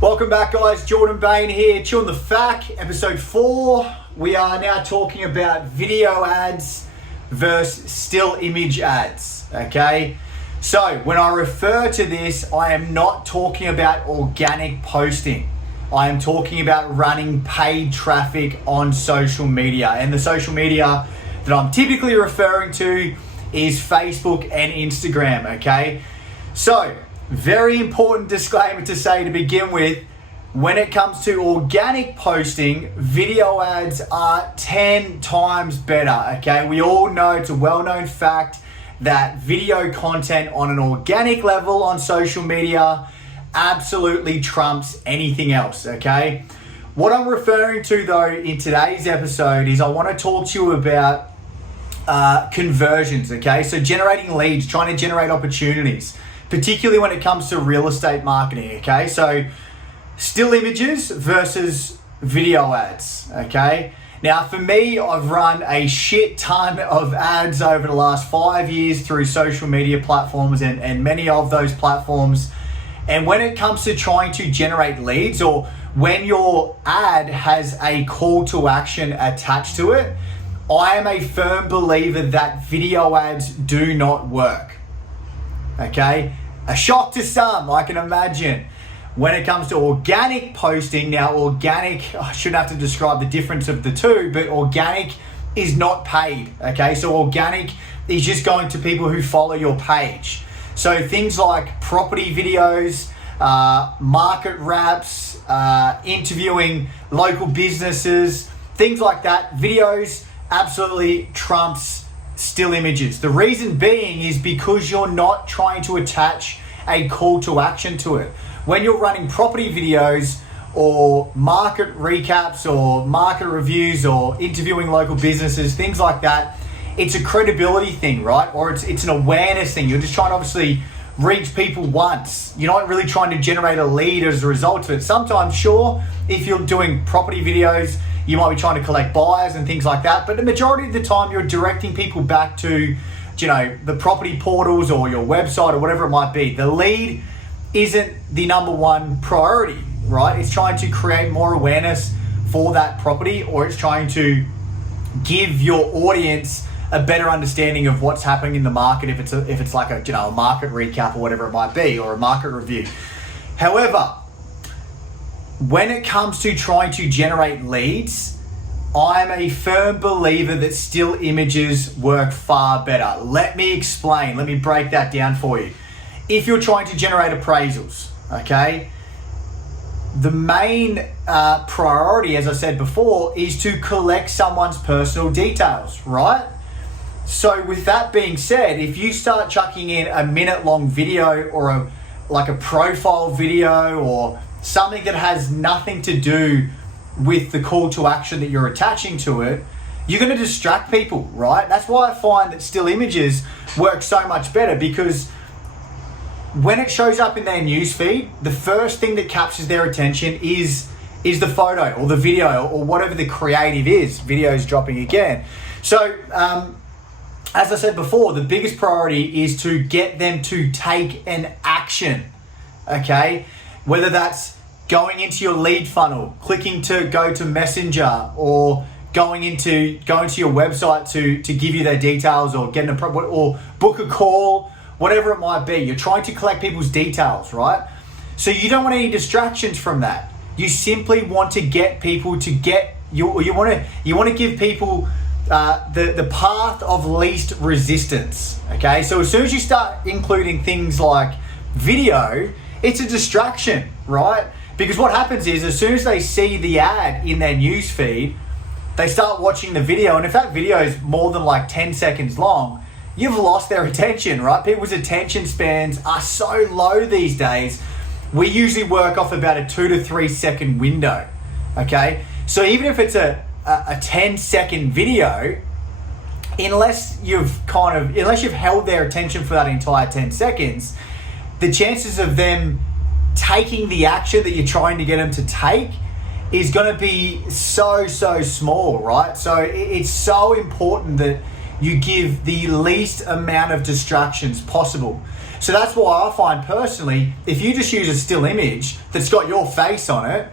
Welcome back, guys. Jordan Bain here, Chewin the Fact, episode 4. We are now talking about video ads versus still image ads, okay? So when I refer to this, I am not talking about organic posting. I am talking about running paid traffic on social media. And the social media that I'm typically referring to is Facebook and Instagram, okay? So, very important disclaimer to say to begin with, when it comes to organic posting, video ads are 10 times better, okay? We all know, it's a well-known fact that video content on an organic level on social media absolutely trumps anything else, okay? What I'm referring to though in today's episode is I want to talk to you about conversions, okay? So generating leads, trying to generate opportunities, particularly when it comes to real estate marketing, okay? So still images versus video ads, okay? Now for me, I've run a shit ton of ads over the last 5 years through social media platforms and many of those platforms. And when it comes to trying to generate leads, or when your ad has a call to action attached to it, I am a firm believer that video ads do not work, okay? A shock to some, I can imagine. When it comes to organic posting, now organic, I shouldn't have to describe the difference of the two, but organic is not paid, okay? So organic is just going to people who follow your page. So things like property videos, market wraps, interviewing local businesses, things like that, videos absolutely trumps still images. The reason being is because you're not trying to attach a call to action to it. When you're running property videos or market recaps or market reviews or interviewing local businesses, things like that, it's a credibility thing, right? Or it's an awareness thing. You're just trying to obviously reach people once. You're not really trying to generate a lead as a result of it. Sometimes, sure, if you're doing property videos, you might be trying to collect buyers and things like that. But the majority of the time, you're directing people back to, the property portals or your website or whatever it might be. The lead isn't the number one priority, right? It's trying to create more awareness for that property, or it's trying to give your audience a better understanding of what's happening in the market, if it's like a market recap or whatever it might be, or a market review. However, when it comes to trying to generate leads, I'm a firm believer that still images work far better. Let me explain. Let me break that down for you. If you're trying to generate appraisals, okay, the main priority, as I said before, is to collect someone's personal details, right? So with that being said, if you start chucking in a minute-long video or a profile video or something that has nothing to do with the call to action that you're attaching to it, you're going to distract people, right? That's why I find that still images work so much better, because when it shows up in their newsfeed, the first thing that captures their attention is the photo or the video or whatever the creative is. Video is dropping again. So, as I said before, the biggest priority is to get them to take an action, okay? Whether that's going into your lead funnel, clicking to go to Messenger, or going to your website to give you their details, or or book a call, whatever it might be. You're trying to collect people's details, right? So you don't want any distractions from that. You simply want to get people to you want to give people the path of least resistance, okay? So as soon as you start including things like video, it's a distraction, right? Because what happens is, as soon as they see the ad in their news feed, they start watching the video, and if that video is more than like 10 seconds long, you've lost their attention, right? People's attention spans are so low these days. We usually work off about a 2 to 3 second window, okay? So even if it's a 10-second video, unless you've held their attention for that entire 10 seconds, the chances of them taking the action that you're trying to get them to take is going to be so small, right? So it's so important that you give the least amount of distractions possible. So that's why I find personally, if you just use a still image that's got your face on it,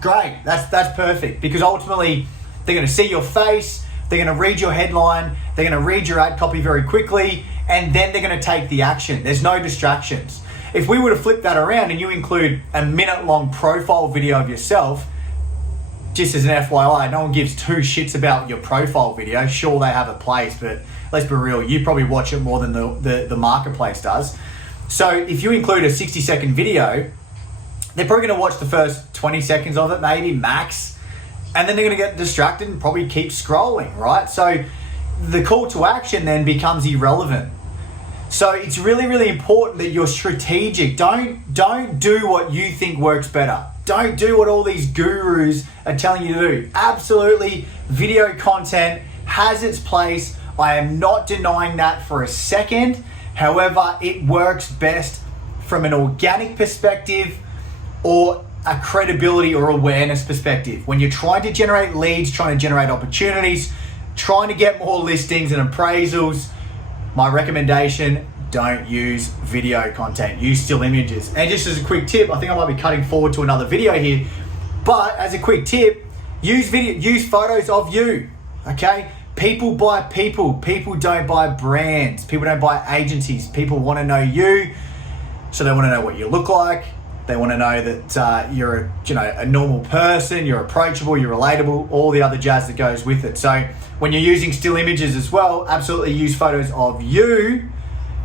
great, that's perfect, because ultimately they're going to see your face, they're going to read your headline, they're going to read your ad copy very quickly, and then they're going to take the action. There's no distractions. If we were to flip that around and you include a minute-long profile video of yourself, just as an FYI, no one gives two shits about your profile video. Sure, they have a place, but let's be real, you probably watch it more than the marketplace does. So if you include a 60-second video, they're probably going to watch the first 20 seconds of it, maybe max, and then they're going to get distracted and probably keep scrolling, right? So the call to action then becomes irrelevant. So it's really, really important that you're strategic. Don't do what you think works better. Don't do what all these gurus are telling you to do. Absolutely, video content has its place. I am not denying that for a second. However, it works best from an organic perspective or a credibility or awareness perspective. When you're trying to generate leads, trying to generate opportunities, trying to get more listings and appraisals, my recommendation, don't use video content, use still images. And just as a quick tip, I think I might be cutting forward to another video here, but as a quick tip, use photos of you, okay? People buy people. People don't buy brands. People don't buy agencies. People want to know you, so they want to know what you look like. They want to know that you're a normal person, you're approachable, you're relatable, all the other jazz that goes with it. So when you're using still images as well, absolutely use photos of you,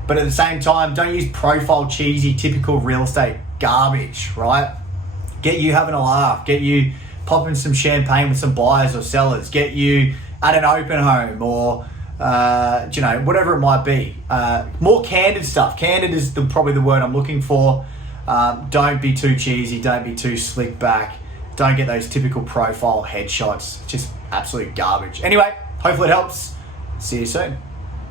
but at the same time, don't use profile cheesy, typical real estate garbage, right? Get you having a laugh, get you popping some champagne with some buyers or sellers, get you at an open home or whatever it might be. More candid stuff. Candid is probably the word I'm looking for. Don't be too cheesy, don't be too slick back, don't get those typical profile headshots, just absolute garbage. Anyway, hopefully it helps. See you soon.